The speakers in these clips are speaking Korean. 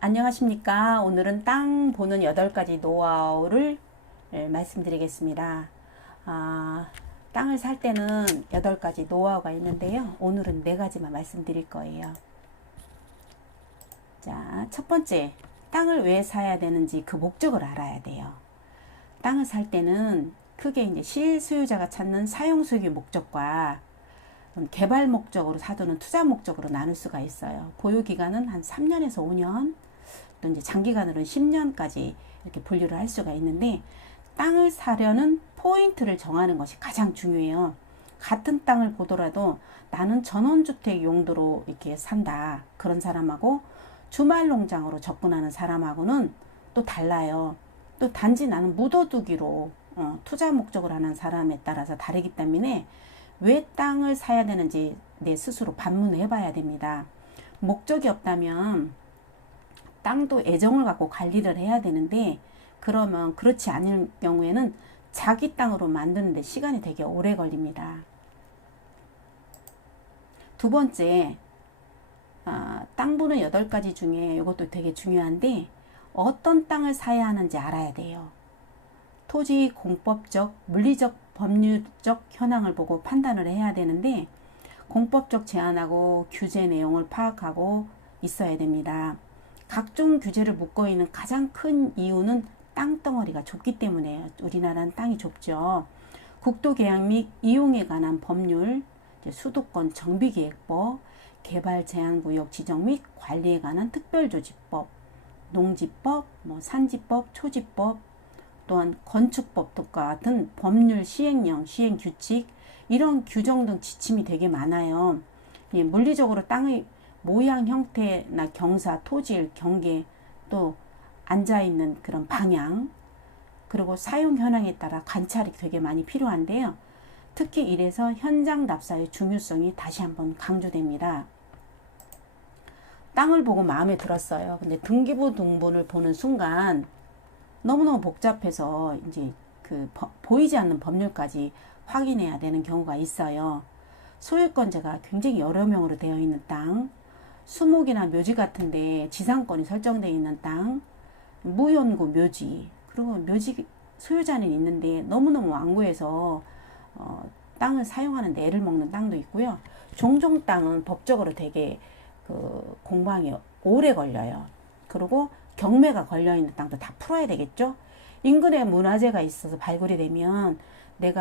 안녕하십니까. 오늘은 땅 보는 8가지 노하우를 말씀드리겠습니다. 땅을 살 때는 8가지 노하우가 있는데요. 오늘은 4가지만 말씀드릴 거예요. 자, 첫 번째, 땅을 왜 사야 되는지 그 목적을 알아야 돼요. 땅을 살 때는 크게 이제 실소유자가 찾는 사용수익의 목적과 개발 목적으로 사두는 투자 목적으로 나눌 수가 있어요. 보유 기간은 한 3년에서 5년, 또 이제 장기간으로는 10년까지 이렇게 분류를 할 수가 있는데, 땅을 사려는 포인트를 정하는 것이 가장 중요해요. 같은 땅을 보더라도 나는 전원주택 용도로 이렇게 산다, 그런 사람하고 주말 농장으로 접근하는 사람하고는 또 달라요. 또 단지 나는 묻어두기로 투자 목적을 하는 사람에 따라서 다르기 때문에 왜 땅을 사야 되는지 내 스스로 반문해 봐야 됩니다. 목적이 없다면 땅도 애정을 갖고 관리를 해야 되는데, 그러면 그렇지 않을 경우에는 자기 땅으로 만드는데 시간이 되게 오래 걸립니다. 두 번째, 땅 보는 8가지 중에 이것도 되게 중요한데, 어떤 땅을 사야 하는지 알아야 돼요. 토지 공법적, 물리적, 법률적 현황을 보고 판단을 해야 되는데, 공법적 제한하고 규제 내용을 파악하고 있어야 됩니다. 각종 규제를 묶어 있는 가장 큰 이유는 땅덩어리가 좁기 때문에요. 우리나라는 땅이 좁죠. 국토계약 및 이용에 관한 법률, 수도권 정비계획법, 개발제한구역 지정 및 관리에 관한 특별조치법, 농지법, 산지법, 초지법, 또한 건축법 등과 같은 법률 시행령, 시행규칙, 이런 규정 등 지침이 되게 많아요. 물리적으로 땅의 모양, 형태나 경사, 토질, 경계, 또 앉아있는 그런 방향, 그리고 사용 현황에 따라 관찰이 되게 많이 필요한데요. 특히 이래서 현장 답사의 중요성이 다시 한번 강조됩니다. 땅을 보고 마음에 들었어요. 근데 등기부 등본을 보는 순간 너무너무 복잡해서 이제 보이지 않는 법률까지 확인해야 되는 경우가 있어요. 소유권자가 굉장히 여러 명으로 되어 있는 땅, 수목이나 묘지 같은데 지상권이 설정되어 있는 땅, 무연고 묘지, 그리고 묘지 소유자는 있는데 너무너무 완고해서 땅을 사용하는 데 애를 먹는 땅도 있고요. 종종 땅은 법적으로 되게 공방이 오래 걸려요. 그리고 경매가 걸려있는 땅도 다 풀어야 되겠죠. 인근에 문화재가 있어서 발굴이 되면 내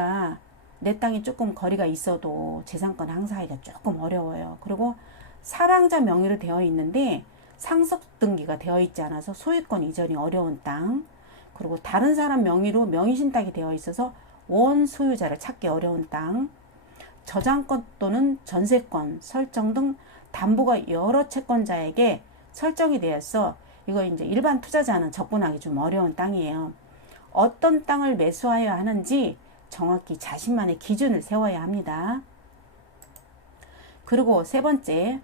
땅이 조금 거리가 있어도 재산권 항사하기가 조금 어려워요. 그리고 사망자 명의로 되어 있는데 상속 등기가 되어 있지 않아서 소유권 이전이 어려운 땅, 그리고 다른 사람 명의로 명의신탁이 되어 있어서 원 소유자를 찾기 어려운 땅, 저당권 또는 전세권 설정 등 담보가 여러 채권자에게 설정이 되어서 이거 이제 일반 투자자는 접근하기 좀 어려운 땅이에요. 어떤 땅을 매수하여야 하는지 정확히 자신만의 기준을 세워야 합니다. 그리고 세 번째,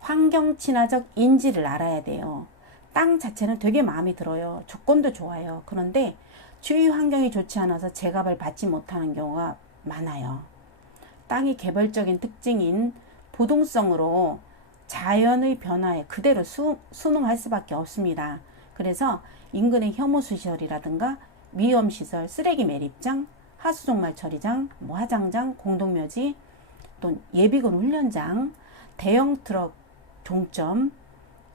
환경 친화적 인지를 알아야 돼요. 땅 자체는 되게 마음에 들어요. 조건도 좋아요. 그런데 주위 환경이 좋지 않아서 제값을 받지 못하는 경우가 많아요. 땅이 개별적인 특징인 부동성으로 자연의 변화에 그대로 순응할 수밖에 없습니다. 그래서 인근의 혐오시설이라든가 위험시설, 쓰레기 매립장, 하수종말 처리장, 화장장, 공동묘지, 또 예비군 훈련장, 대형 트럭 종점,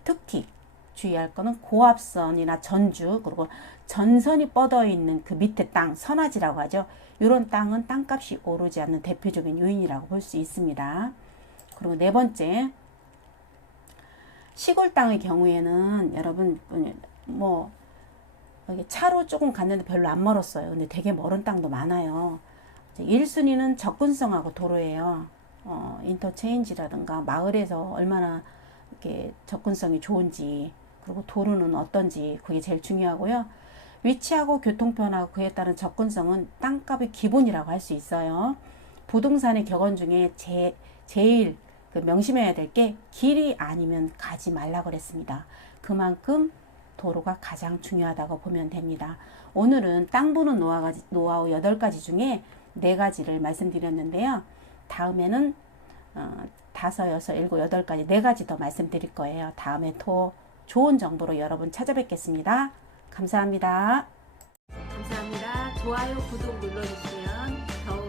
특히 주의할 거는 고압선이나 전주, 그리고 전선이 뻗어 있는 그 밑에 땅, 선화지라고 하죠. 이런 땅은 땅값이 오르지 않는 대표적인 요인이라고 볼 수 있습니다. 그리고 네 번째, 시골 땅의 경우에는 여러분 차로 조금 갔는데 별로 안 멀었어요. 근데 되게 멀은 땅도 많아요. 1순위는 접근성하고 도로예요. 인터체인지라든가 마을에서 얼마나 이렇게 접근성이 좋은지, 그리고 도로는 어떤지, 그게 제일 중요하고요. 위치하고 교통편하고 그에 따른 접근성은 땅값의 기본이라고 할 수 있어요. 부동산의 격언 중에 제일 명심해야 될 게 길이 아니면 가지 말라 그랬습니다. 그만큼 도로가 가장 중요하다고 보면 됩니다. 오늘은 땅 보는 노하우 8가지 중에 4가지를 말씀드렸는데요. 다음에는 5, 6, 7, 8가지 4가지 더 말씀드릴 거예요. 다음에 또 좋은 정보로 여러분 찾아뵙겠습니다. 감사합니다. 감사합니다. 좋아요, 구독 눌러주시면 더